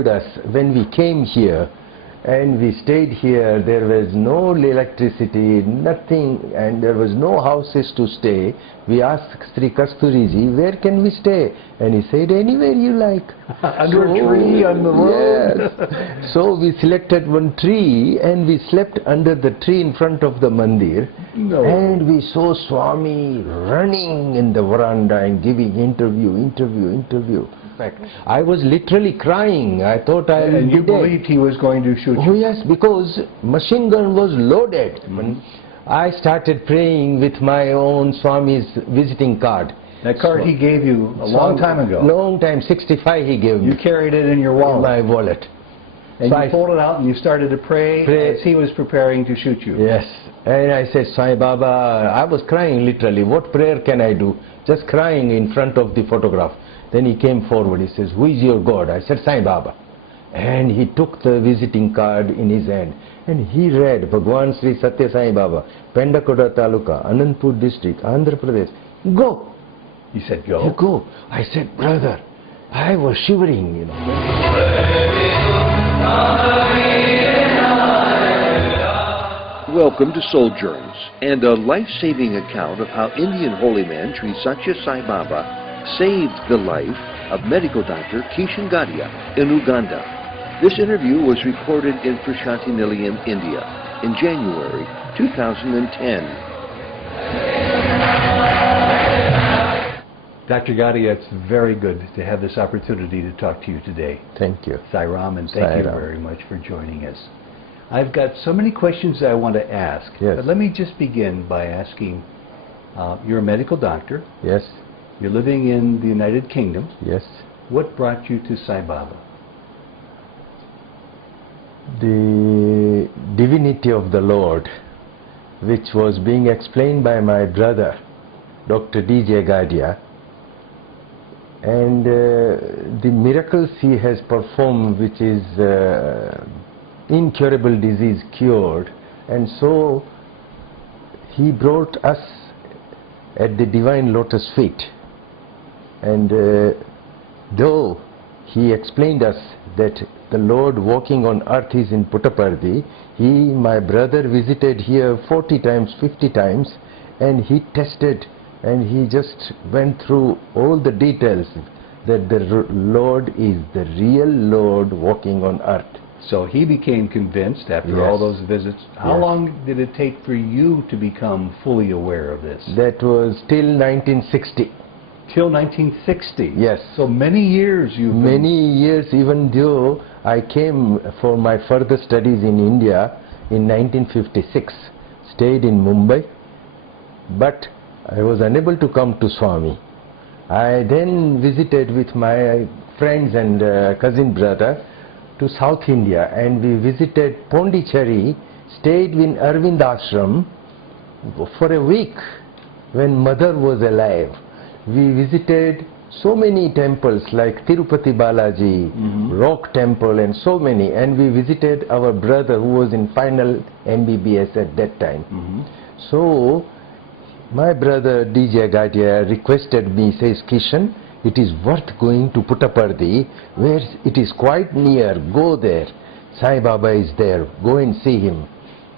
told us when we came here and we stayed here, there was no electricity, nothing, and there was no houses to stay. We asked Sri Kasturiji, where can we stay? And he said, anywhere you like. Under a tree on the road? Yes. So we selected one tree and we slept under the tree in front of the mandir. No. And we saw Swami running in the veranda and giving interview. In fact, I was literally crying. I thought I would be dead. And you believed he was going to shoot you? Oh yes, because machine gun was loaded. I started praying with my own Swami's visiting card. That card he gave you a long time ago? Long time, 65 he gave me. You carried it in your wallet? In my wallet. And so you pulled it out and you started to pray as he was preparing to shoot you? Yes. And I said, Sai Baba, I was crying literally. What prayer can I do? Just crying in front of the photograph. Then he came forward. He says, who is your God? I said, Sai Baba. And he took the visiting card in his hand. And he read, Bhagwan Sri Sathya Sai Baba, Pendakoda Taluka, Anandpur District, Andhra Pradesh. Go. He said, go? You go. I said, brother, I was shivering, you know. Welcome to Soul Journeys, and a life-saving account of how Indian holy man Sri Sathya Sai Baba saved the life of medical doctor Kishan Gadhia in Uganda. This interview was recorded in Prashanti Nilayam, India in January 2010. Dr. Gadhia, it's very good to have this opportunity to talk to you today. Thank you. Sai Ram, and thank you very much for joining us. I've got so many questions I want to ask, but let me just begin by asking, you're a medical doctor. Yes. You're living in the United Kingdom. Yes. What brought you to Sai Baba? The divinity of the Lord, which was being explained by my brother, Dr. D.J. Gadhia, and the miracles he has performed, which is incurable disease cured, and so he brought us at the divine lotus feet. And though he explained us that the Lord walking on earth is in Puttaparthi, my brother visited here 40 times, 50 times, and he tested and he just went through all the details that the Lord is the real Lord walking on earth. So he became convinced after all those visits. How long did it take for you to become fully aware of this? That was till 1960. Till 1960? Yes. So many years you've been... Many years, even though I came for my further studies in India in 1956, stayed in Mumbai, but I was unable to come to Swami. I then visited with my friends and cousin brother to South India, and we visited Pondicherry, stayed in Arvind Ashram for a week when mother was alive. We visited so many temples like Tirupati Balaji, Rock Temple, and so many, and we visited our brother who was in final MBBS at that time. So my brother DJ Gadhia requested me, says, Kishan, it is worth going to Puttaparthi, where it is quite near, go there. Sai Baba is there, go and see him.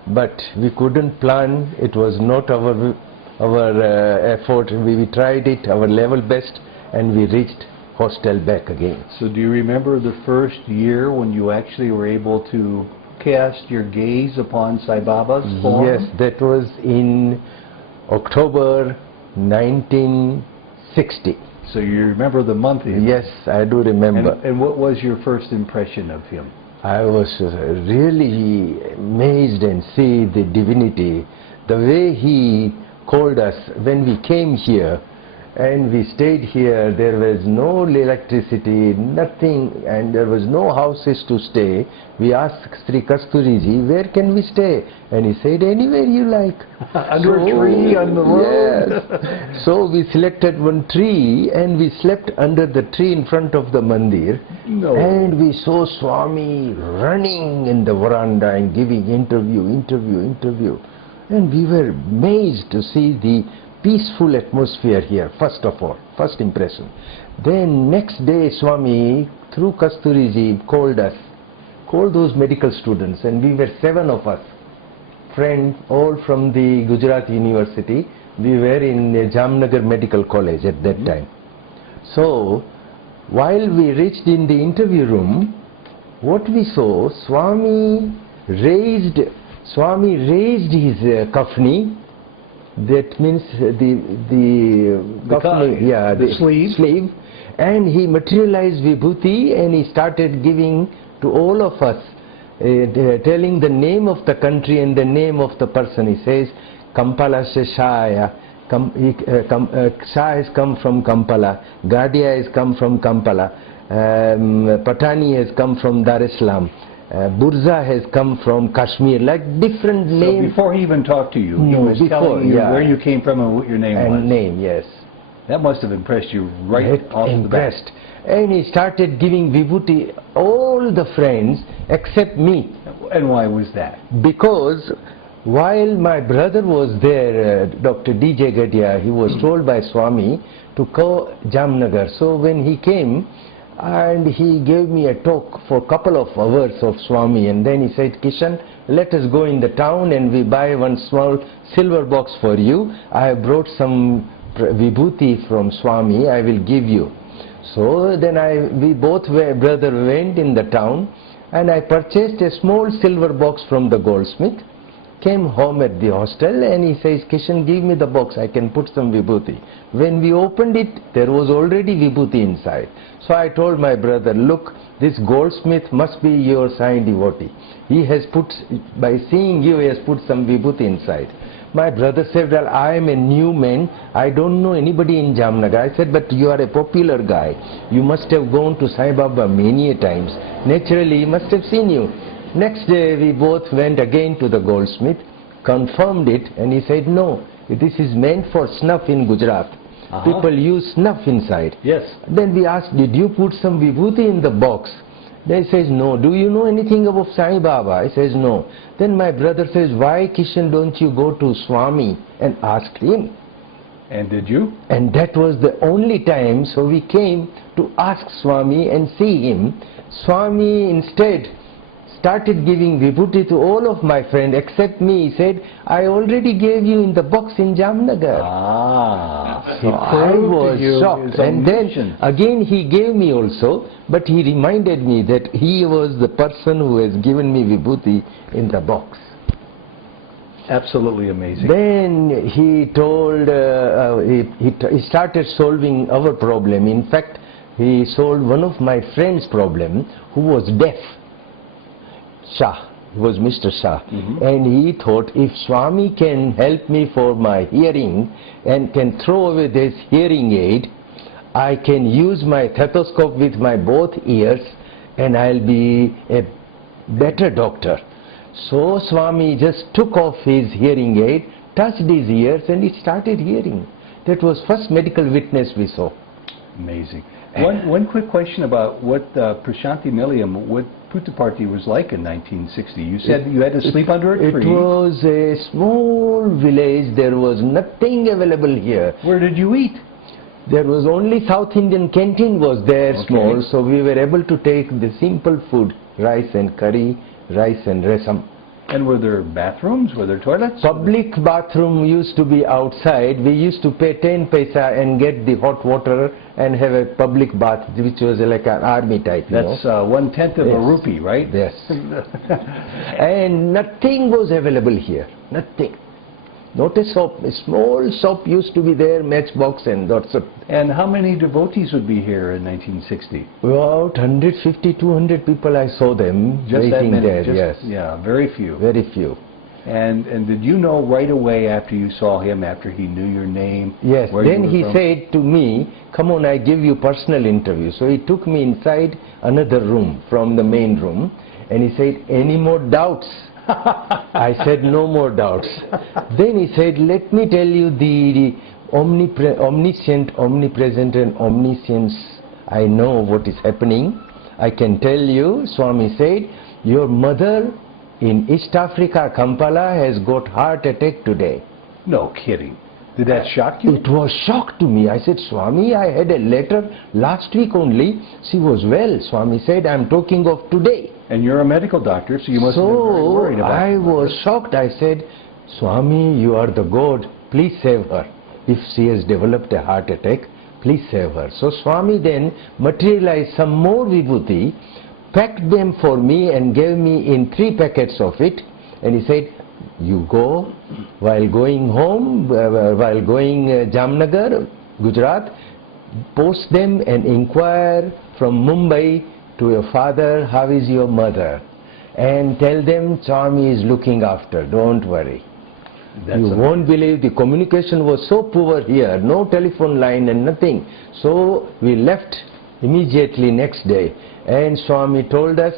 But we couldn't plan, it was not our effort. We tried it, our level best, and we reached hostel back again. So do you remember the first year when you actually were able to cast your gaze upon Sai Baba's form? Yes, that was in October 1960. So you remember the month? Yes, I do remember. And what was your first impression of him? I was really amazed and see the divinity. The way he called us when we came here and we stayed here, there was no electricity, nothing, and there was no houses to stay. We asked Sri Kasturiji, where can we stay? And he said, anywhere you like. Under a tree on the road? Yes. So we selected one tree and we slept under the tree in front of the mandir. No. And we saw Swami running in the veranda and giving interview. And we were amazed to see the peaceful atmosphere here, first of all, first impression. Then next day Swami, through Kasturiji, called those medical students, and we were 7 of us, friends, all from the Gujarat University. We were in Jamnagar Medical College at that time. So, while we reached in the interview room, what we saw, Swami raised his kafni. That means the sleeve, and he materialized vibhuti, and he started giving to all of us, telling the name of the country and the name of the person. He says, Kampala se Shah, Shah has come from Kampala, Gadhia has come from Kampala, Patani has come from Dar es Salaam, Burza has come from Kashmir, like different names. So before he even talked to you, he was telling you where you came from and what your name was. And name, yes. That must have impressed you right off the bat. And he started giving vibhuti all the friends except me. And why was that? Because while my brother was there, Dr. DJ Gadhia, he was told by Swami to go Jamnagar. So when he came, and he gave me a talk for a couple of hours of Swami, and then he said, Kishan, let us go in the town and we buy one small silver box for you. I have brought some vibhuti from Swami, I will give you. So then we both brother went in the town, and I purchased a small silver box from the goldsmith, came home at the hostel, and he says, Kishan, give me the box, I can put some vibhuti. When we opened it, there was already vibhuti inside. So I told my brother, look, this goldsmith must be your signed devotee. He has put, by seeing you, he has put some vibhuti inside. My brother said, well, I am a new man, I don't know anybody in Jamnagar. I said, but you are a popular guy. You must have gone to Sai Baba many times. Naturally, he must have seen you. Next day, we both went again to the goldsmith, confirmed it, and he said, no, this is meant for snuff in Gujarat. People use snuff inside. Yes. Then we asked, did you put some vibhuti in the box? Then he says, no. Do you know anything about Sai Baba? He says, no. Then my brother says, why, Kishan, don't you go to Swami and ask him? And did you? And that was the only time, so we came to ask Swami and see him. Swami instead started giving vibhuti to all of my friends except me. He said, I already gave you in the box in Jamnagar. So I was shocked. And then again he gave me also, but he reminded me that he was the person who has given me vibhuti in the box. Absolutely amazing. Then he told, he started solving our problem. In fact, he solved one of my friend's problem who was deaf. Shah, he was Mr. Shah, and he thought, if Swami can help me for my hearing and can throw away this hearing aid, I can use my stethoscope with my both ears and I'll be a better doctor. So Swami just took off his hearing aid, touched his ears, and he started hearing. That was first medical witness we saw. Amazing. One quick question about what Prashanti Nilayam, what Puttaparthi was like in 1960. You said you had to sleep under a tree. It was a small village. There was nothing available here. Where did you eat? There was only South Indian canteen was there, small, so we were able to take the simple food, rice and curry, rice and rasam. And were there bathrooms? Were there toilets? Public bathroom used to be outside. We used to pay 10 paisa and get the hot water and have a public bath, which was like an army type. That's 1/10 of a rupee, right? Yes. And nothing was available here. Nothing. Not a shop. A small shop used to be there, matchbox and lots of. And how many devotees would be here in 1960? About 150, 200 people I saw them just waiting that many, there. Yes. Yeah, very few. Very few. And did you know right away after you saw him, after he knew your name? Yes. Then he said to me, come on, I give you personal interview. So he took me inside another room from the main room, and he said, any more doubts? I said, no more doubts. Then he said, let me tell you the omniscient, omnipresent and omniscience. I know what is happening. I can tell you, Swami said, your mother in East Africa, Kampala, has got heart attack today. No kidding. Did that shock you? It was shock to me. I said, Swami, I had a letter last week only. She was well. Swami said, I'm talking of today. And you're a medical doctor, so you must have been very worried about I was shocked. I said, Swami, you are the God. Please save her. If she has developed a heart attack, please save her. So Swami then materialized some more vibhuti, packed them for me and gave me in 3 packets of it. And he said, you go, while going home, while going Jamnagar, Gujarat, post them and inquire from Mumbai to your father, how is your mother? And tell them Swami is looking after, don't worry. You won't believe the communication was so poor here, no telephone line and nothing. So we left immediately next day, and Swami told us,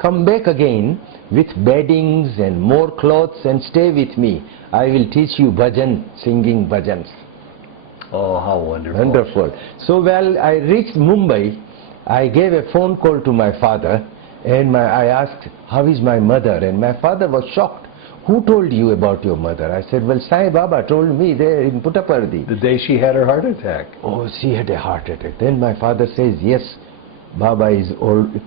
come back again with beddings and more clothes and stay with me. I will teach you bhajan, singing bhajans. Oh, how wonderful. Wonderful. So while I reached Mumbai, I gave a phone call to my father, and I asked, how is my mother? And my father was shocked. Who told you about your mother? I said, well, Sai Baba told me there in Puttaparthi. The day she had her heart attack. Oh, she had a heart attack. Then my father says, yes, Baba is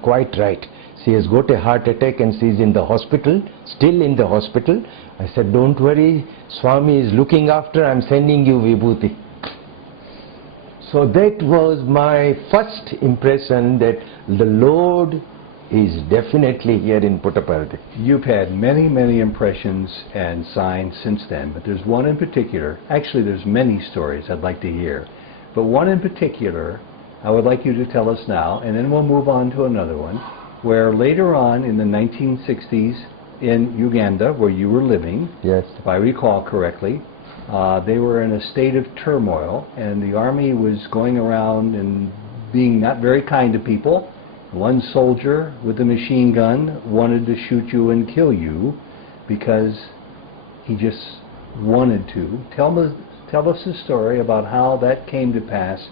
quite right. She has got a heart attack and she is in the hospital, still in the hospital. I said, don't worry, Swami is looking after, I'm sending you vibhuti. So that was my first impression that the Lord is definitely here in Puttaparthi. You've had many, many impressions and signs since then, but there's one in particular. Actually, there's many stories I'd like to hear, but one in particular I would like you to tell us now, and then we'll move on to another one, where later on in the 1960s in Uganda, where you were living, yes, if I recall correctly, they were in a state of turmoil, and the army was going around and being not very kind to people. One soldier with a machine gun wanted to shoot you and kill you because he just wanted to. Tell us the story about how that came to pass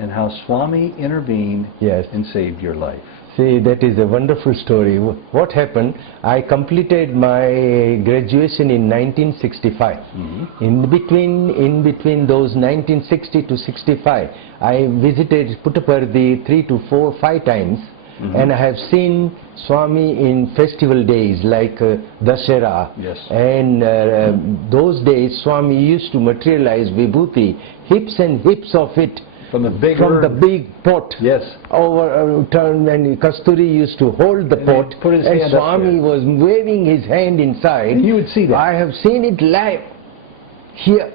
and how Swami intervened, yes, and saved your life. See, that is a wonderful story. What happened, I completed my graduation in 1965. Mm-hmm. In between those 1960 to 65, I visited Puttaparthi 3 to 4, 5 times. Mm-hmm. And I have seen Swami in festival days like Dashera. Yes. And those days Swami used to materialize vibhuti, hips and hips of it. From the big pot. Yes. Overturned, and Kasturi used to hold the pot, and Swami was waving his hand inside. And you would see that. I have seen it live here.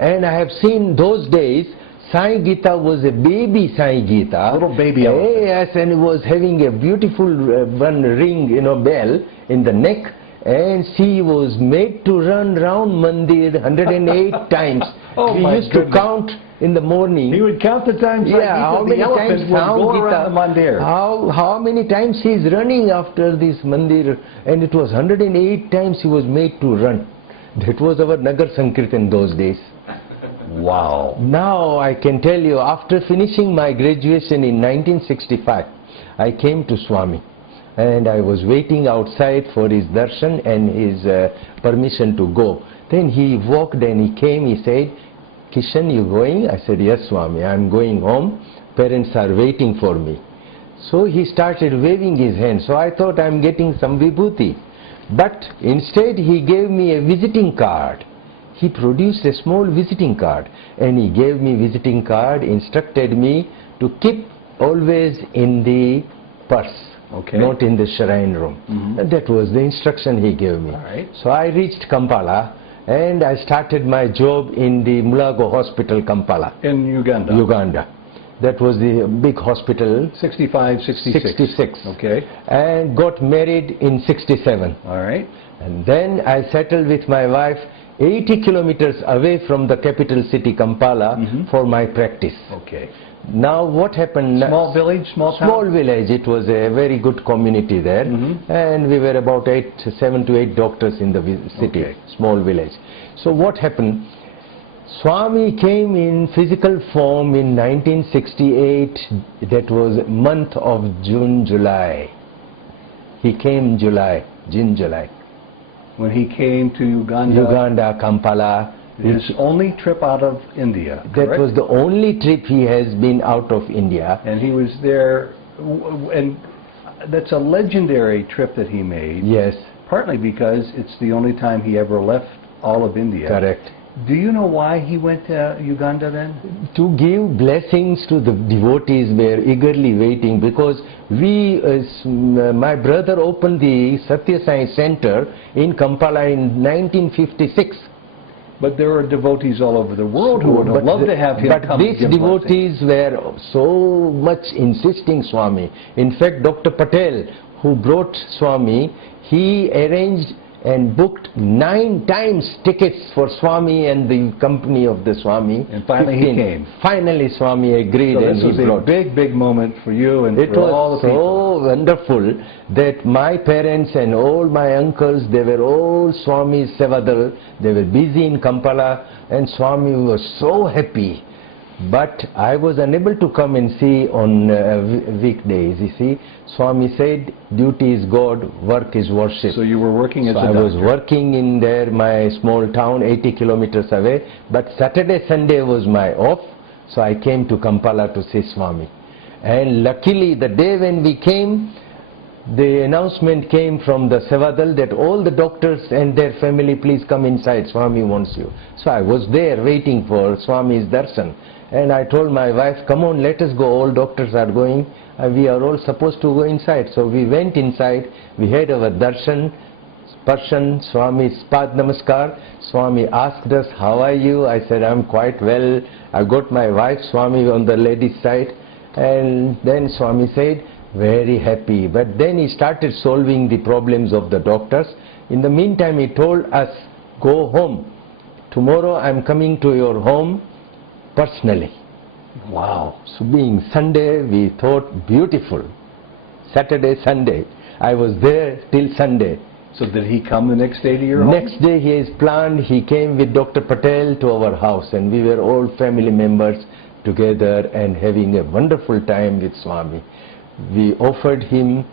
And I have seen those days Sai Gita was a baby Sai Gita. Little baby. Yes, and he was having a beautiful one ring, bell in the neck, and she was made to run round Mandir 108 times. Oh, we used to count in the morning. He would count the times. Yeah, how many times Mandir? How many times he is running after this Mandir, and it was 108 times he was made to run. That was our Nagar Sankirtan those days. Wow. Now I can tell you, after finishing my graduation in 1965, I came to Swami and I was waiting outside for his darshan and his permission to go. Then he walked and he came, he said, Kishan, you going? I said, yes, Swami, I am going home. Parents are waiting for me. So he started waving his hand. So I thought I am getting some vibhuti. But instead he gave me a visiting card. He produced a small visiting card and he gave me visiting card, instructed me to keep always in the purse, okay, not in the shrine room. Mm-hmm. And that was the instruction he gave me. All right. So I reached Kampala and I started my job in the Mulago Hospital, Kampala. In Uganda? Uganda. That was the big hospital. 65, 66. 66. Okay. And got married in 67. All right. And then I settled with my wife 80 kilometers away from the capital city, Kampala, mm-hmm, for my practice. Okay. Now what happened? Small village, small town? Small village. It was a very good community there. Mm-hmm. And we were about 7 to 8 doctors in the city, okay, small village. So what happened? Swami came in physical form in 1968. That was month of June, July. He came June, July. When he came to Uganda? Uganda, Kampala, His only trip out of India, That correct? was the only trip he has been out of India. And he was there, and that's a legendary trip that he made. Yes, Partly because it's the only time he ever left all of India. correct. Do you know why he went to Uganda then? To give blessings to the devotees were eagerly waiting, because my brother opened the Sathya Science Center in Kampala in 1956. But there are devotees all over the world who would have loved to have him but come and these give blessings. devotees were so much insisting Swami. In fact, Dr. Patel, who brought Swami, he arranged and booked 9 times tickets for Swami and the company of the Swami. And finally he came. Finally Swami agreed, So and this he was a brought. big moment for you and It for all was the people. so wonderful that my parents and all my uncles, they were all Swami's Sevadal. They were busy in Kampala, and Swami was so happy. But I was unable to come and see on weekdays. You see, Swami said, duty is God, work is worship. So you were working as So a I doctor. was working in there, my small town, 80 kilometers away. But Saturday, Sunday was my off, so I came to Kampala to see Swami. And luckily, the day when we came, the announcement came from the Sevadal that all the doctors and their family, please come inside, Swami wants you. So I was there waiting for Swami's darshan. And I told my wife, come on, let us go, all doctors are going, we are all supposed to go inside. So we went inside, we had our darshan, Sparshan, Swami's Pad Namaskar. Swami asked us, how are you? I said, I'm quite well. I got my wife, Swami, on the ladies' side. And then Swami said, very happy. But then he started solving the problems of the doctors. In the meantime, he told us, go home. Tomorrow I'm coming to your home personally. Wow. So being Sunday, we thought beautiful. Saturday, Sunday. I was there till Sunday. So did he come the next day to your home? Next day he has planned, he came with Dr. Patel to our house, and we were all family members together and having a wonderful time with Swami. We offered him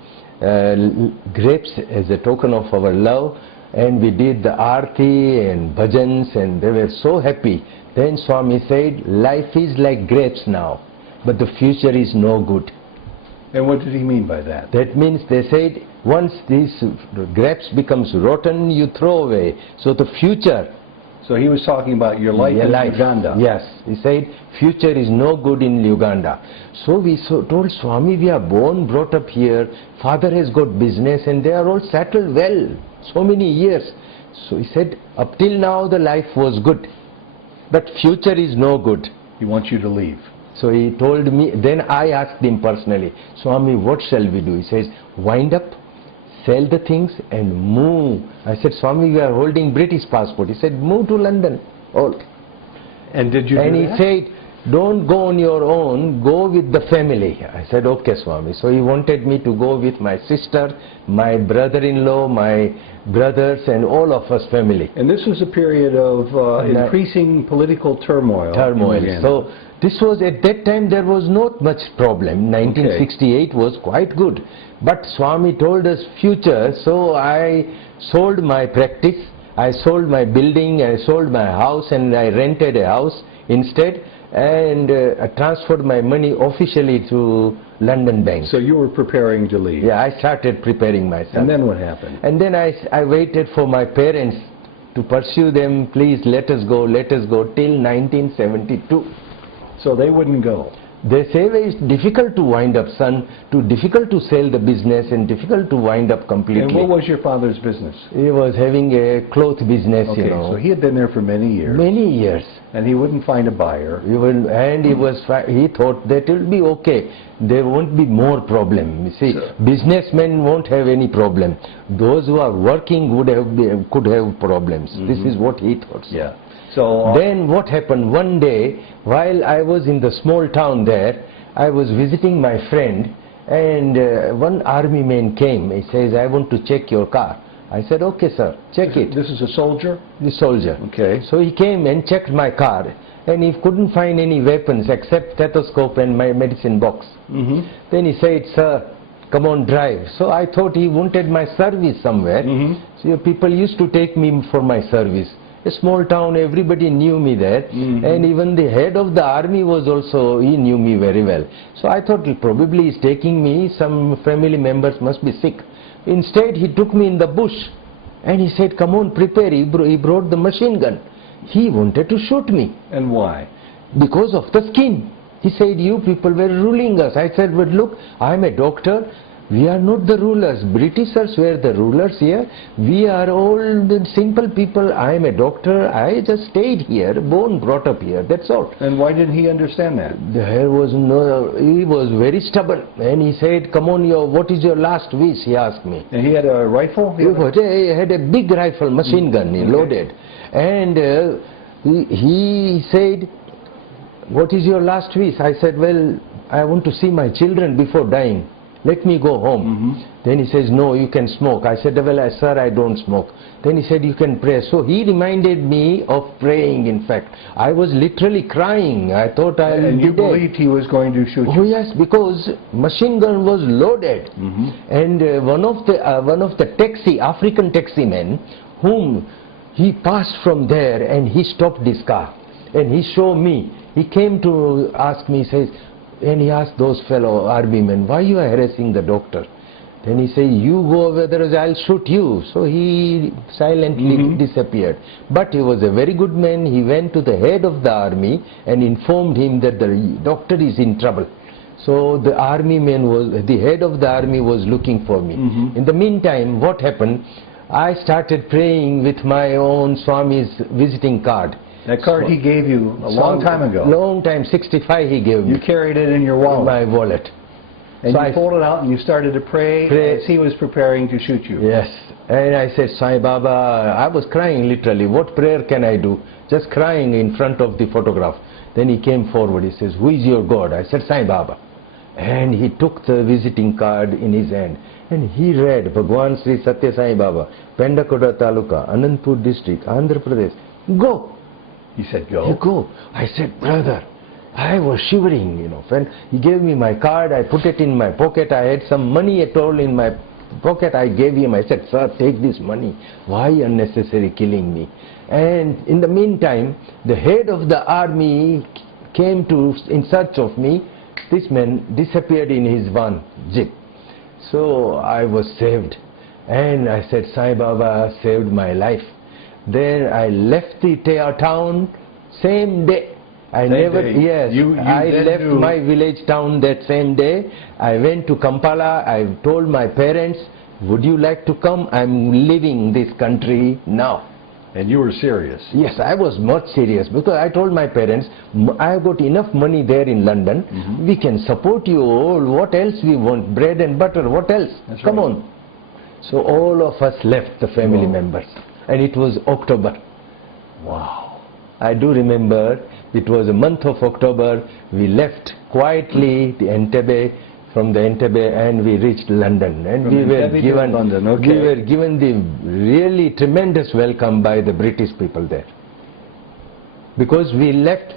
grapes as a token of our love, and we did the aarti and bhajans, and they were so happy. Then Swami said, life is like grapes now, but the future is no good. And what did he mean by that? That means, they said, once these grapes becomes rotten, you throw away. So the future. So he was talking about your life in Uganda. Yes. He said, future is no good in Uganda. So we told Swami, we are born, brought up here, father has got business, and they are all settled well, so many years. So he said, up till now the life was good, but future is no good. He wants you to leave. So he told me, then I asked him personally, Swami, what shall we do? He says, wind up, sell the things and move. I said, Swami, we are holding British passport. He said, move to London. All. And did you do And he that? said, don't go on your own, go with the family. I said, okay, Swami. So he wanted me to go with my sister, my brother-in-law, my brothers, and all of us family. And this was a period of increasing political turmoil. So this was, at that time there was not much problem. 1968 was quite good. But Swami told us future, so I sold my practice, I sold my building, I sold my house, and I rented a house instead, and I transferred my money officially to London Bank. So you were preparing to leave. Yeah, I started preparing myself. And then what happened? And then I waited for my parents to pursue them, please let us go, till 1972. So they wouldn't go. They say it's difficult to wind up, son, difficult to sell the business and difficult to wind up completely. And what was your father's business? He was having a cloth business, Okay, you know. so he had been there for many years. Many years. And he wouldn't find a buyer. He thought that it will be okay. There won't be more problem. You see, Sure. businessmen won't have any problem. Those who are working could have problems. This is what he thought. Yeah. So Then what happened, one day while I was in the small town there, I was visiting my friend, and one army man came. He says, I want to check your car. I said, okay sir, check it. This is a soldier? The soldier. Okay. So he came and checked my car, and he couldn't find any weapons except stethoscope and my medicine box. Then he said, sir, come on, drive. So I thought he wanted my service somewhere. So people used to take me for my service. a small town, everybody knew me there, and even the head of the army was also, he knew me very well. So I thought probably he's taking me, some family members must be sick. Instead he took me in the bush and he said, come on, prepare. He brought the machine gun. He wanted to shoot me. And why? Because of the skin. He said, you people were ruling us. I said, but look, I'm a doctor. We are not the rulers. Britishers were the rulers here. We are all the simple people. I am a doctor. I just stayed here, born, brought up here. That's all. And why didn't he understand that? There was no. He was very stubborn, and he said, "Come on, what is your last wish?" He asked me. And he had a rifle. He had a big rifle, machine gun, loaded, and he said, "What is your last wish?" I said, "Well, I want to see my children before dying. Let me go home." Then he says, "No, you can smoke." I said, "Well, sir, I don't smoke." Then he said, "You can pray." So he reminded me of praying, in fact. I was literally crying. I thought I would be dead. And you believed he was going to shoot you? Oh yes, because machine gun was loaded. And one of the African taxi men, whom he passed from there, and he stopped his car. And he showed me. He came to ask me, says, and he asked those fellow army men, "Why you are harassing the doctor?" Then he said, "You go over there, I'll shoot you." So he silently disappeared. But he was a very good man. He went to the head of the army and informed him that the doctor is in trouble. So the head of the army was looking for me. In the meantime, what happened? I started praying with my own Swami's visiting card. That card he gave you a long time ago. Long time, 65 he gave me. You carried it in your wallet. My wallet. And so you pulled it out and you started to pray as he was preparing to shoot you. Yes. And I said, "Sai Baba," I was crying literally. "What prayer can I do?" Just crying in front of the photograph. Then he came forward. He says, "Who is your God?" I said, "Sai Baba." And he took the visiting card in his hand. And he read, "Bhagwan Sri Sathya Sai Baba, Pendakoda Taluka, Anandpur District, Andhra Pradesh. Go." He said, "Go." You go. I said, "Brother," I was shivering, When he gave me my card, I put it in my pocket. I had some money at all in my pocket. I gave him. I said, "Sir, take this money. Why unnecessary killing me?" And in the meantime, the head of the army came in search of me. This man disappeared in his van, jeep. So I was saved. And I said, "Sai Baba saved my life." Then I left the town same day. I left my village town that same day. I went to Kampala. I told my parents, "Would you like to come? I'm leaving this country now." And you were serious? Yes, I was much serious, because I told my parents, "I've got enough money there in London. We can support you all. What else we want? Bread and butter. What else? Come on." So all of us left, the family members. And it was October. Wow. I do remember, it was a month of October. We left quietly from the Entebbe, and we reached London. And we were given the really tremendous welcome by the British people there. Because we left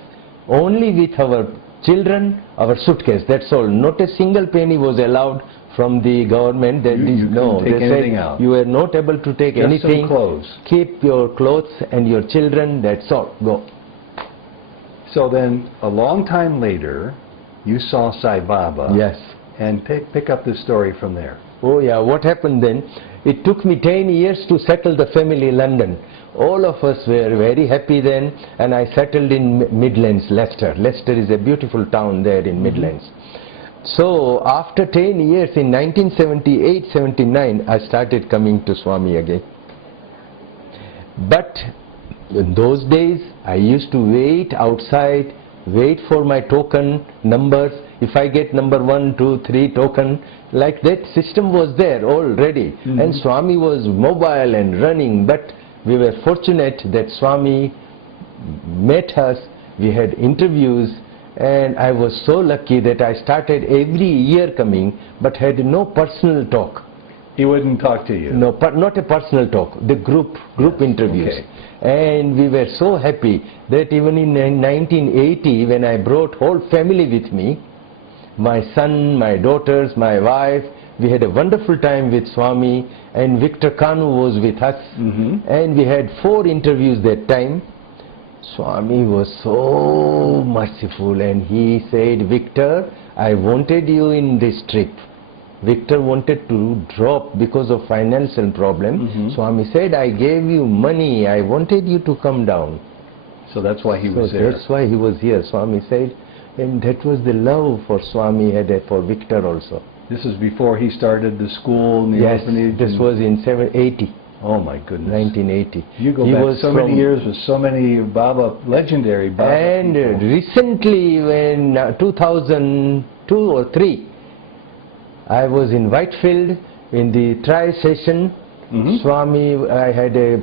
only with our children, our suitcase, that's all. Not a single penny was allowed from the government. They said you were not able to take anything. Some clothes. Keep your clothes and your children, that's all. Go. So then, a long time later, you saw Sai Baba. Yes. And pick up the story from there. Oh yeah, what happened then? It took me 10 years to settle the family in London. All of us were very happy then, and I settled in Midlands, Leicester. Leicester is a beautiful town there in Midlands. So after 10 years, in 1978-79, I started coming to Swami again. But in those days, I used to wait outside, wait for my token numbers. If I get number 1, 2, 3 token, like that system was there already. And Swami was mobile and running, but we were fortunate that Swami met us. We had interviews. And I was so lucky that I started every year coming, but had no personal talk. He wouldn't talk to you? No, not a personal talk, the group interviews. Okay. And we were so happy that even in 1980, when I brought whole family with me, my son, my daughters, my wife, We had a wonderful time with Swami, and Victor Kanu was with us, and we had 4 interviews that time. Swami was so merciful, and he said, Victor, I wanted you in this trip. Victor wanted to drop because of financial problem. Swami said, I gave you money, I wanted you to come down. So that's why he was there. That's why he was here, Swami said. And that was the love for Swami had for Victor also. This is before he started the school and the Yes, orphanage? this was in 80. Oh my goodness. 1980. You go back so many years with so many Baba, legendary Baba And people. recently, when 2002 or 3, I was in Whitefield in the trial session. Swami,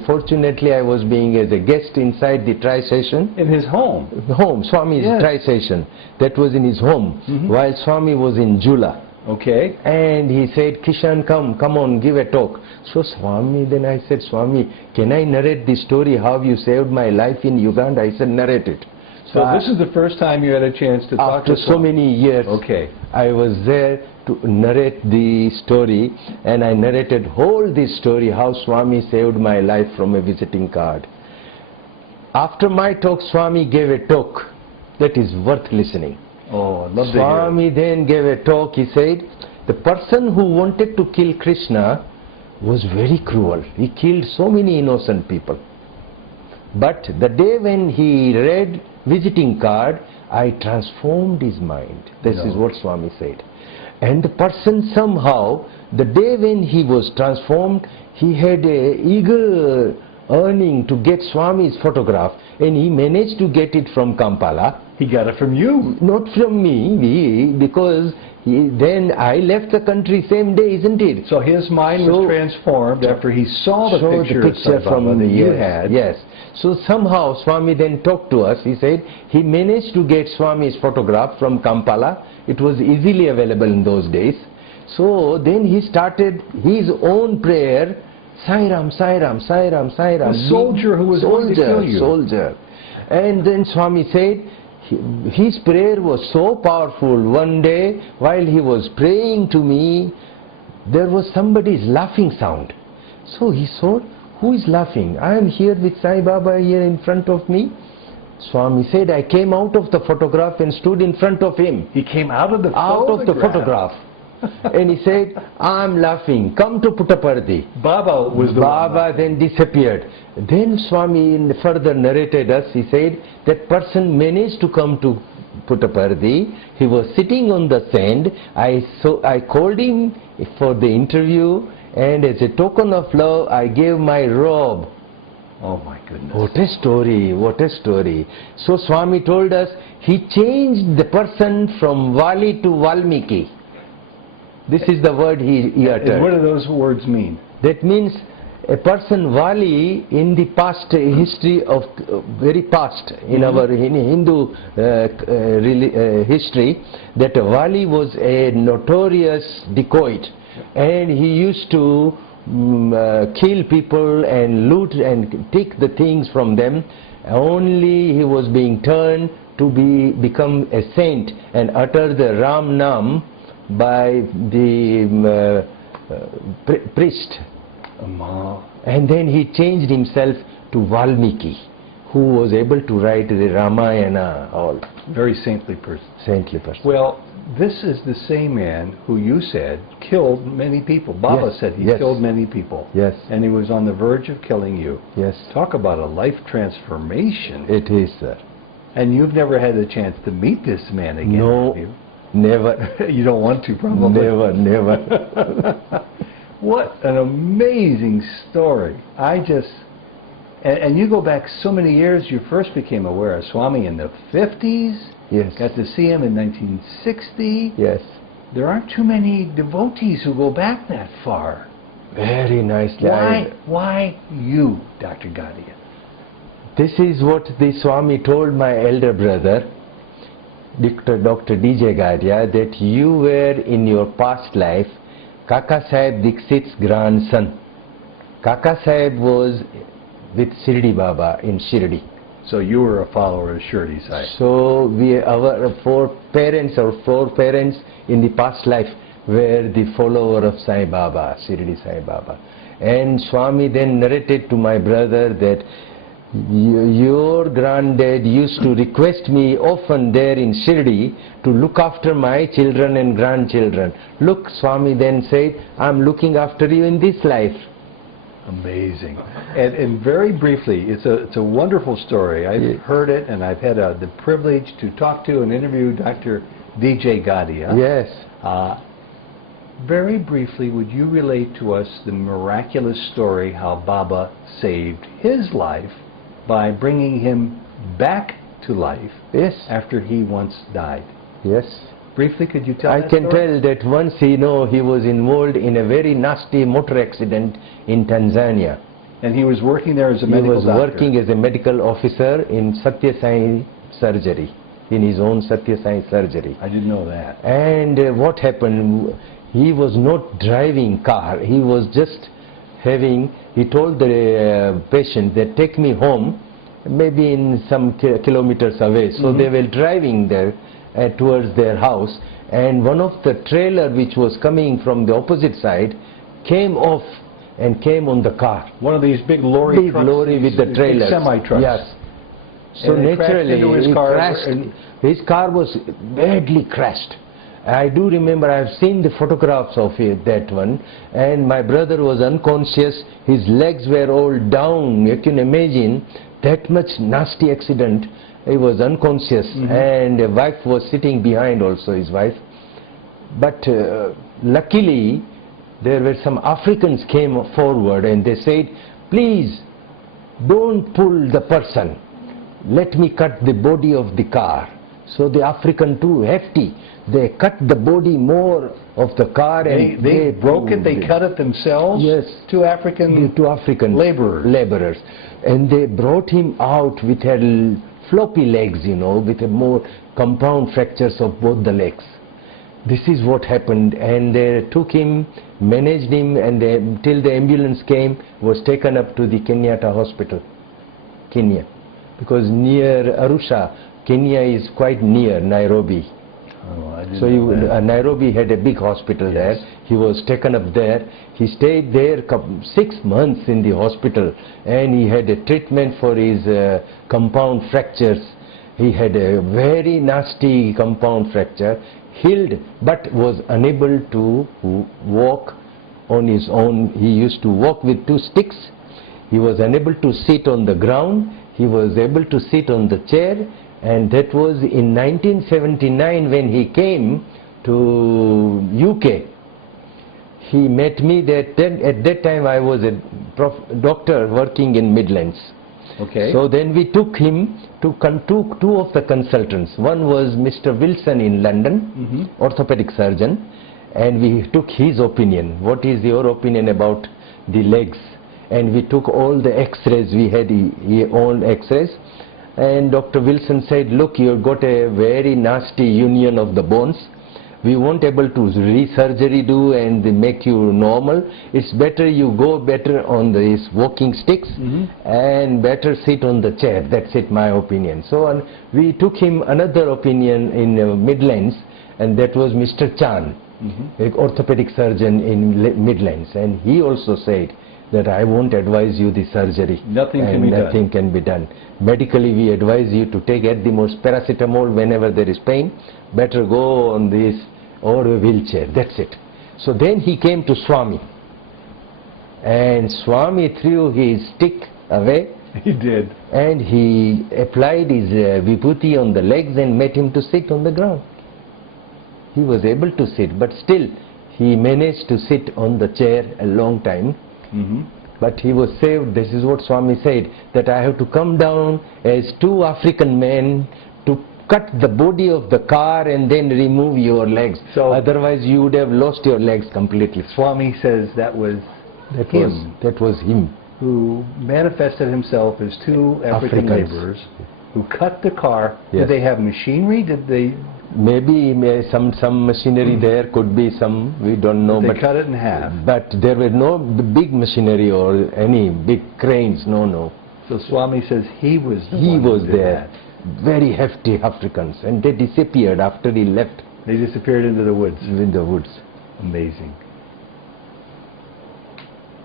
fortunately I was being as a guest inside the trial session. In his home? Swami's trial session. That was in his home, while Swami was in Jula. Okay. And he said, Kishan, come on, give a talk. So Swami, then I said, Swami, can I narrate the story how you saved my life in Uganda? I said, narrate it. So this is the first time you had a chance to talk to After so many years, I was there to narrate the story, and I narrated whole this story, how Swami saved my life from a visiting card. After my talk, Swami gave a talk that is worth listening. Oh, I'd love to hear it. Swami then gave a talk. He said, the person who wanted to kill Krishna was very cruel. He killed so many innocent people. But the day when he read visiting card, I transformed his mind. This is what Swami said. And the person somehow, the day when he was transformed, he had a eager yearning to get Swami's photograph, and he managed to get it from Kampala. He got it from you? Not from me, because then I left the country same day, isn't it? So his mind was transformed after he saw the picture from that you had. Yes. So somehow Swami then talked to us. He said he managed to get Swami's photograph from Kampala. It was easily available in those days. So then he started his own prayer, Sai Ram, Sai Ram, Sai Ram, Sai Ram. The soldier who was going to kill you. Soldier. And then Swami said, his prayer was so powerful. One day, while he was praying to me, there was somebody's laughing sound. So he thought, who is laughing? I am here with Sai Baba here in front of me. Swami said, I came out of the photograph and stood in front of him. He came out of the photograph. And he said, I'm laughing, come to Puttaparthi. Baba was the Baba then disappeared. Then Swami further narrated us, he said, that person managed to come to Puttaparthi. He was sitting on the sand. I called him for the interview, and as a token of love, I gave my robe. Oh my goodness. What a story, what a story. So Swami told us, he changed the person from Vali to Valmiki. This is the word he uttered. And what do those words mean? That means a person, Vali, in the past history of, very past, in our Hindu history, that Vali was a notorious dacoit, and he used to kill people and loot and take the things from them. Only he was being turned to become a saint and utter the Ram Nam by the priest. And then he changed himself to Valmiki, who was able to write the Ramayana, all. Very saintly person. Saintly person. Well, this is the same man who you said killed many people. Baba said he killed many people. Yes. And he was on the verge of killing you. Yes. Talk about a life transformation. It is, sir. And you've never had a chance to meet this man again, no, have you? Never. You don't want to, probably. Never, never. What an amazing story. And you go back so many years. You first became aware of Swami in the 50s. Yes. Got to see him in 1960. Yes. There aren't too many devotees who go back that far. Very nicely. Why you, Dr. Gadhia? This is what the Swami told my elder brother, Dr. DJ Gadhia, that you were in your past life Kaka Sahib Dixit's grandson. Kaka Sahib was with Shirdi Baba in Shirdi. So you were a follower of Shirdi Sahib. So our four parents in the past life were the follower of Sai Baba, Shirdi Sai Baba. And Swami then narrated to my brother that your granddad used to request me often there in Shirdi to look after my children and grandchildren. Look, Swami then said, I'm looking after you in this life. Amazing. And very briefly, it's a wonderful story. I've heard it, and I've had the privilege to talk to and interview Dr. Kishan Gadhia. Yes. Very briefly, would you relate to us the miraculous story how Baba saved his life by bringing him back to life? Yes. After he once died? Yes. Briefly, could you tell I that can story? tell that once he was involved in a very nasty motor accident in Tanzania. And he was working there as a medical doctor. He was working as a medical officer in Sathya Sai surgery, in his own Sathya Sai surgery. I didn't know that. And what happened, he was not driving car, he was just he told the patient that take me home, maybe in some kilometers away. So they were driving there towards their house, and one of the trailer which was coming from the opposite side came off and came on the car. One of these big lorry trucks, lorry with the trailers. Semi-trucks. Yes. So and naturally he crashed. His car was badly crashed. I do remember, I have seen the photographs of it, that one, and my brother was unconscious, his legs were all down. You can imagine that much nasty accident. He was unconscious, and a wife was sitting behind also, his wife. But luckily there were some Africans came forward and they said, please don't pull the person, let me cut the body of the car. So the African too hefty, they cut the body more of the car, and they broke it, they cut it themselves? Yes. Two African laborers. And they brought him out with floppy legs, with a more compound fractures of both the legs. This is what happened, and they took him, managed him, and till the ambulance came, was taken up to the Kenyatta hospital, Kenya, because near Arusha, Kenya is quite near Nairobi. So Nairobi had a big hospital there. He was taken up there. He stayed there 6 months in the hospital, and he had a treatment for his compound fractures. He had a very nasty compound fracture, healed, but was unable to walk on his own. He used to walk with 2 sticks. He was unable to sit on the ground. He was able to sit on the chair. And that was in 1979 when he came to UK. He met me at that time I was a doctor working in Midlands. Okay. So then we took him to 2 of the consultants. One was Mr. Wilson in London, orthopedic surgeon, and we took his opinion. What is your opinion about the legs? And we took all the x-rays, we had his own x-rays. And Dr. Wilson said, look, you've got a very nasty union of the bones. We won't able to re-surgery do and make you normal. It's better you go better on these walking sticks and better sit on the chair. That's it, my opinion. So we took him another opinion in Midlands, and that was Mr. Chan, an orthopedic surgeon in Midlands. And he also said that I won't advise you the surgery. Nothing can be done. Medically, we advise you to take at the most paracetamol whenever there is pain. Better go on this or a wheelchair. That's it. So then he came to Swami, and Swami threw his stick away. He did. And he applied his vibhuti on the legs and made him to sit on the ground. He was able to sit, but still he managed to sit on the chair a long time. But he was saved. This is what Swami said, that I have to come down as 2 African men to cut the body of the car and then remove your legs. So otherwise you would have lost your legs completely. Swami says that was him. That was him. Who manifested himself as 2 African laborers who cut the car. Did they have machinery? Did they? Maybe some machinery there, could be some, we don't know. But they cut it in half. But there were no big machinery or any big cranes, no. So Swami says he was there. Very hefty Africans, and they disappeared after he left. They disappeared into the woods. In the woods. Amazing.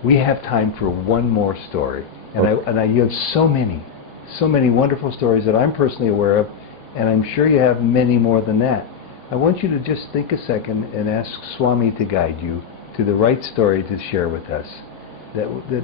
We have time for one more story. And you have so many wonderful stories that I'm personally aware of, and I'm sure you have many more than that. I want you to just think a second and ask Swami to guide you to the right story to share with us. That's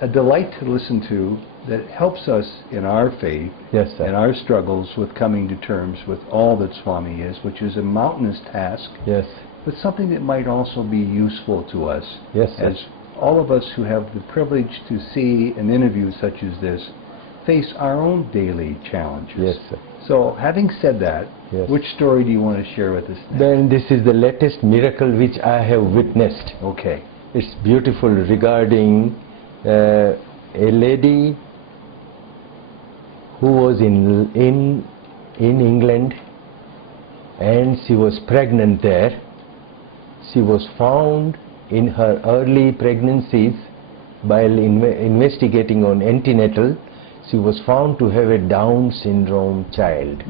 a delight to listen to, that helps us in our faith, Yes, sir. and our struggles with coming to terms with all that Swami is, which is a mountainous task, Yes. but something that might also be useful to us. Yes, sir. As all of us who have the privilege to see an interview such as this face our own daily challenges. Yes, sir. So, having said that, Yes. which story do you want to share with us next? Then this is the latest miracle which I have witnessed. Okay. It's beautiful, regarding a lady who was in England, and she was pregnant there. She was found in her early pregnancies, while investigating on antenatal, she was found to have a Down syndrome child.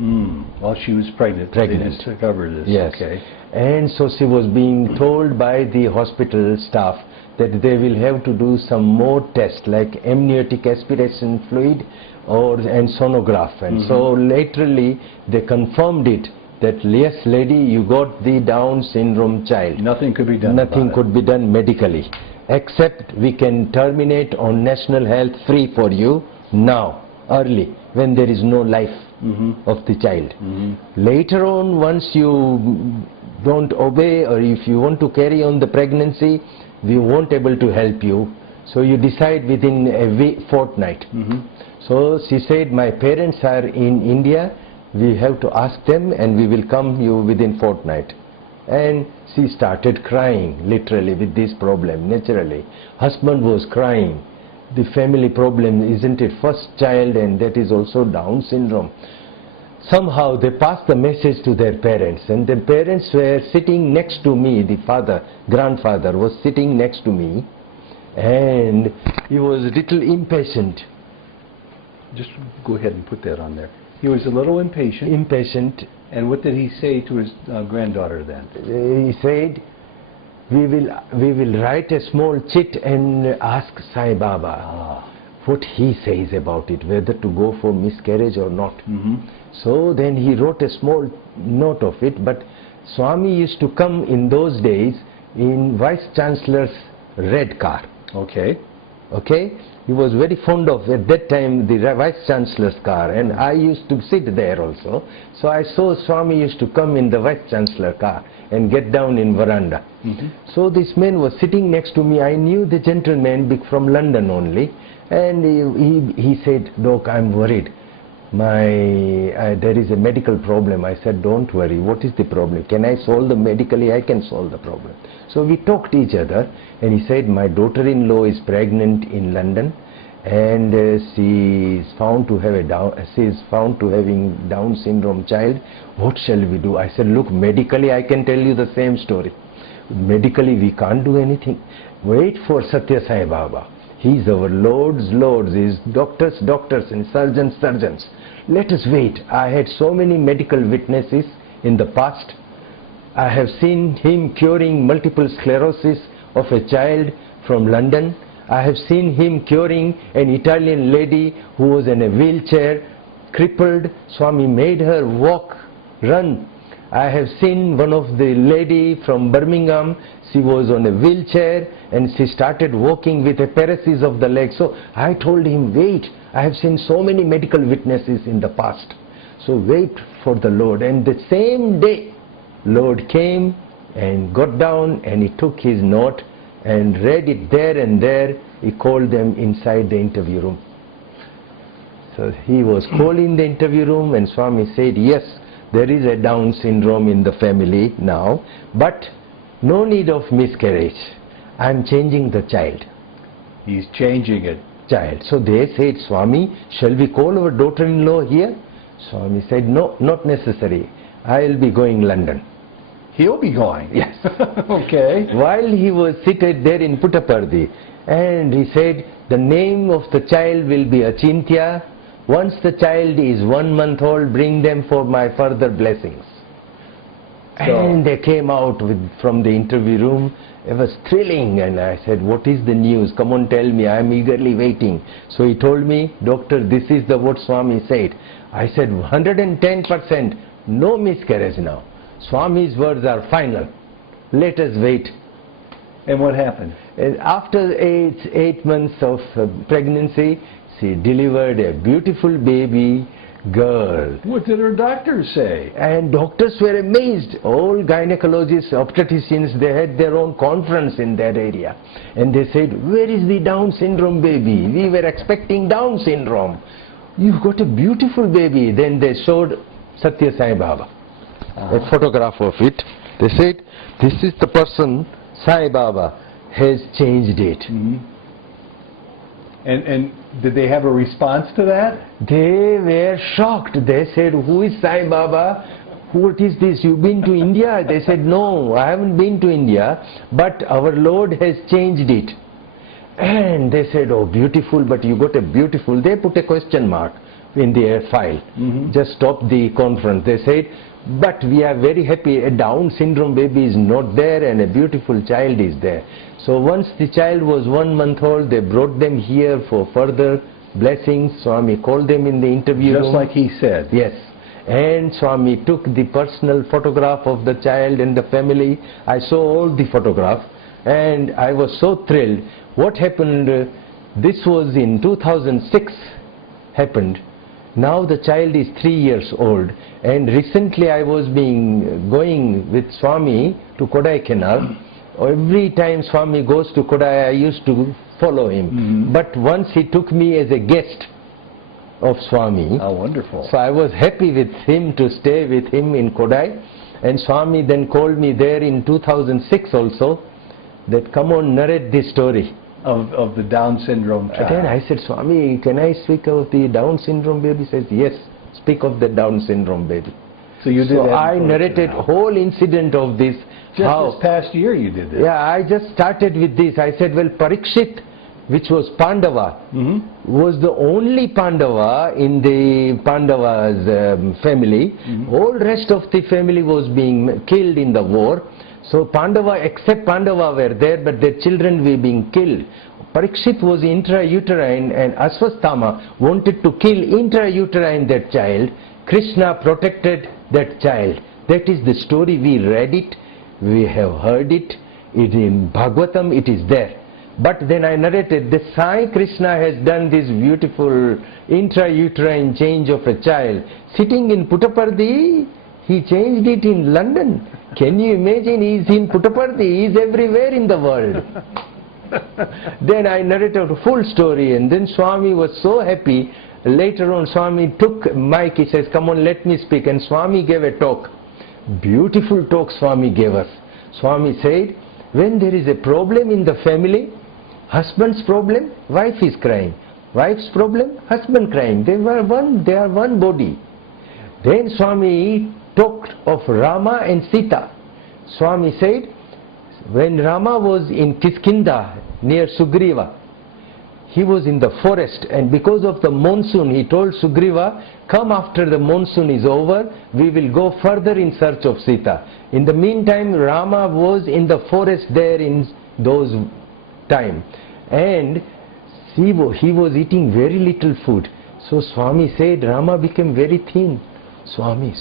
While she was pregnant. Pregnant. They discovered this. Yes. Okay. And so she was being told by the hospital staff that they will have to do some more tests, like amniotic aspiration fluid and sonograph. And so laterally they confirmed it, that yes, lady, you got the Down syndrome child. Nothing could be done. Nothing could be done medically, except we can terminate on national health free for you now, early, when there is no life of the child. Later on, once you don't obey, or if you want to carry on the pregnancy, we won't able to help you. So you decide within a fortnight. So she said, my parents are in India, we have to ask them, and we will come you within fortnight. And she started crying, literally, with this problem, naturally. Husband was crying. The family problem, isn't it? First child, and that is also Down syndrome. Somehow they passed the message to their parents, and the parents were sitting next to me. The grandfather was sitting next to me, and he was a little impatient. Just go ahead and put that on there. He was a little impatient. Impatient. And what did he say to his granddaughter then? He said, we will write a small chit and ask Sai Baba what he says about it, whether to go for miscarriage or not. So then he wrote a small note of it, but Swami used to come in those days in Vice Chancellor's red car. Okay. Okay? He was very fond of, at that time, the Vice Chancellor's car, and I used to sit there also. So I saw Swami used to come in the Vice Chancellor car and get down in veranda. So this man was sitting next to me. I knew the gentleman from London only, and he said, Doc, I'm worried. There is a medical problem. I said, don't worry, what is the problem? Can I solve the medically? I can solve the problem. So we talked to each other, and he said, my daughter-in-law is pregnant in London, and she is found to have having Down syndrome child. What shall we do? I said, look, medically I can tell you the same story. Medically we can't do anything. Wait for Sathya Sai Baba. He is our Lord's Lords. He is doctors, and surgeons. Let us wait. I had so many medical witnesses in the past. I have seen him curing multiple sclerosis of a child from London. I have seen him curing an Italian lady who was in a wheelchair, crippled. Swami made her walk, run. I have seen one of the lady from Birmingham. She was on a wheelchair and she started walking with a paresis of the leg. So I told him, wait, I have seen so many medical witnesses in the past. So wait for the Lord. And the same day, Lord came and got down, and he took his note and read it there and there. He called them inside the interview room. So he was called in the interview room, and Swami said, yes, there is a Down syndrome in the family now, but no need of miscarriage. I am changing the child. He's changing it. Child. So they said, Swami, shall we call our daughter-in-law here? Swami said, no, not necessary. I will be going London. He'll be going? Yes. Okay. While he was seated there in Puttaparthi, and he said, the name of the child will be Achintya. Once the child is 1 month old, bring them for my further blessings. And they came out from the interview room. It was thrilling, and I said, what is the news? Come on, tell me. I am eagerly waiting. So he told me, doctor, this is what Swami said. I said, 110%, no miscarriage now. Swami's words are final. Let us wait. And what happened? And after 8 months of pregnancy, she delivered a beautiful baby girl. What did her doctors say? And doctors were amazed. All gynecologists, obstetricians, they had their own conference in that area. And they said, where is the Down syndrome baby? We were expecting Down syndrome. You've got a beautiful baby. Then they showed Sathya Sai Baba, a photograph of it. They said, this is the person, Sai Baba has changed it. Mm-hmm. And did they have a response to that? They were shocked. They said, who is Sai Baba? What is this? You've been to India? They said, no, I haven't been to India, but our Lord has changed it. And they said, oh, beautiful, but you got a beautiful. They put a question mark in their file. Mm-hmm. Just stop the conference. They said, but we are very happy a Down syndrome baby is not there and a beautiful child is there. So once the child was 1 month old, they brought them here for further blessings. Swami called them in the interview room. Just like he said. Yes. And Swami took the personal photograph of the child and the family. I saw all the photograph and I was so thrilled. What happened, this was in 2006 happened. Now the child is 3 years old, and recently I was going with Swami to Kodaikanal. Every time Swami goes to Kodai, I used to follow him. Mm-hmm. But once he took me as a guest of Swami. How wonderful. So I was happy with him to stay with him in Kodai. And Swami then called me there in 2006 also, that come on, narrate this story. Of the Down syndrome child. Again I said, Swami, can I speak of the Down syndrome baby? He says, yes, speak of the Down syndrome baby. So you did so that. I narrated whole incident of this. Just this past year you did this. Yeah, I just started with this. I said, well, Parikshit, which was Pandava, was the only Pandava in the Pandava's family. All rest of the family was being killed in the war. So Pandava, except Pandava were there, but their children were being killed. Parikshit was intrauterine and Aswasthama wanted to kill intrauterine that child. Krishna protected that child. That is the story. We read it, we have heard it, in Bhagavatam it is there. But then I narrated, the Sai Krishna has done this beautiful intrauterine change of a child. Sitting in Puttaparthi, he changed it in London. Can you imagine? He is in Puttaparthi, he is everywhere in the world. Then I narrated a full story, and then Swami was so happy. Later on Swami took mic, he says, come on, let me speak. And Swami gave a talk. Beautiful talk Swami gave us. Swami said, when there is a problem in the family, husband's problem, wife is crying. Wife's problem, husband crying. They are one body. Then Swami talked of Rama and Sita. Swami said, when Rama was in Kiskinda near Sugriva, he was in the forest, and because of the monsoon, he told Sugriva, come after the monsoon is over, we will go further in search of Sita. In the meantime, Rama was in the forest there in those time, and he was eating very little food. So Swami said, Rama became very thin. Swami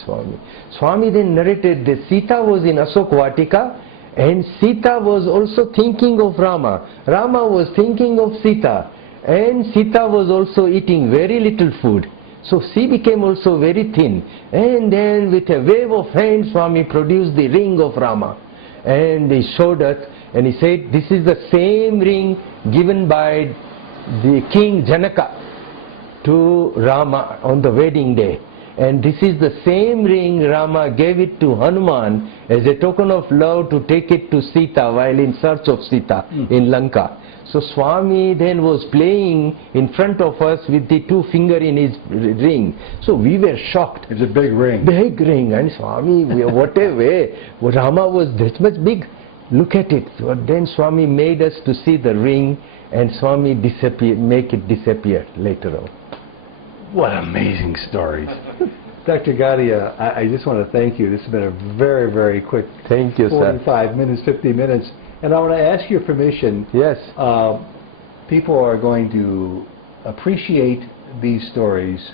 then narrated that Sita was in Asok Vatika, and Sita was also thinking of Rama. Rama was thinking of Sita, and Sita was also eating very little food. So she became also very thin. And then with a wave of hand, Swami produced the ring of Rama. And he showed us, and he said, this is the same ring given by the King Janaka to Rama on the wedding day. And this is the same ring Rama gave it to Hanuman as a token of love to take it to Sita while in search of Sita in Lanka. So Swami then was playing in front of us with the 2 fingers in his ring. So we were shocked. It's a big ring. Big ring. And Swami, what a way. Rama was that much big. Look at it. So then Swami made us to see the ring, and Swami make it disappear later on. What amazing stories. Dr. Gadhia, I just want to thank you. This has been a very, very quick Thank you, sir. 45 minutes, 50 minutes. And I want to ask your permission. Yes. People are going to appreciate these stories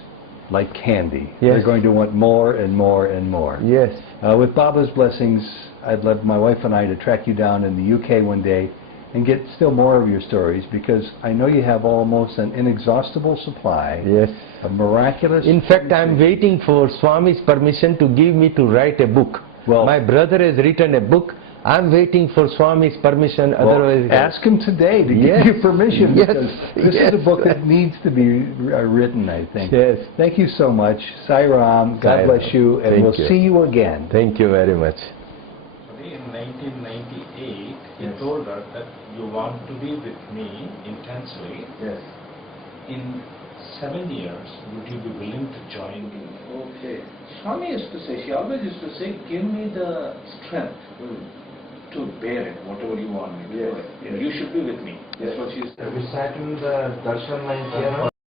like candy. Yes. They're going to want more and more and more. Yes. With Baba's blessings, I'd love my wife and I to track you down in the UK one day and get still more of your stories, because I know you have almost an inexhaustible supply Yes. of miraculous... In fact, I'm waiting for Swami's permission to give me to write a book. Well, my brother has written a book. I'm waiting for Swami's permission. well, Otherwise, ask him today to Yes. give you permission, Yes. because this Yes. is a book that needs to be written, I think. Yes. Thank you so much. Sai Ram, God Sai bless Ram. you, and Thank we'll you. see you again. Thank you very much. In 1998, he Yes. told us that you want to be with me intensely. Yes. In 7 years, would you be willing to join me? Okay. Swami used to say, she always used to say, give me the strength to bear it, whatever you want me to do. Yes. You should be with me. That's what she said. We sat in the darshan line here.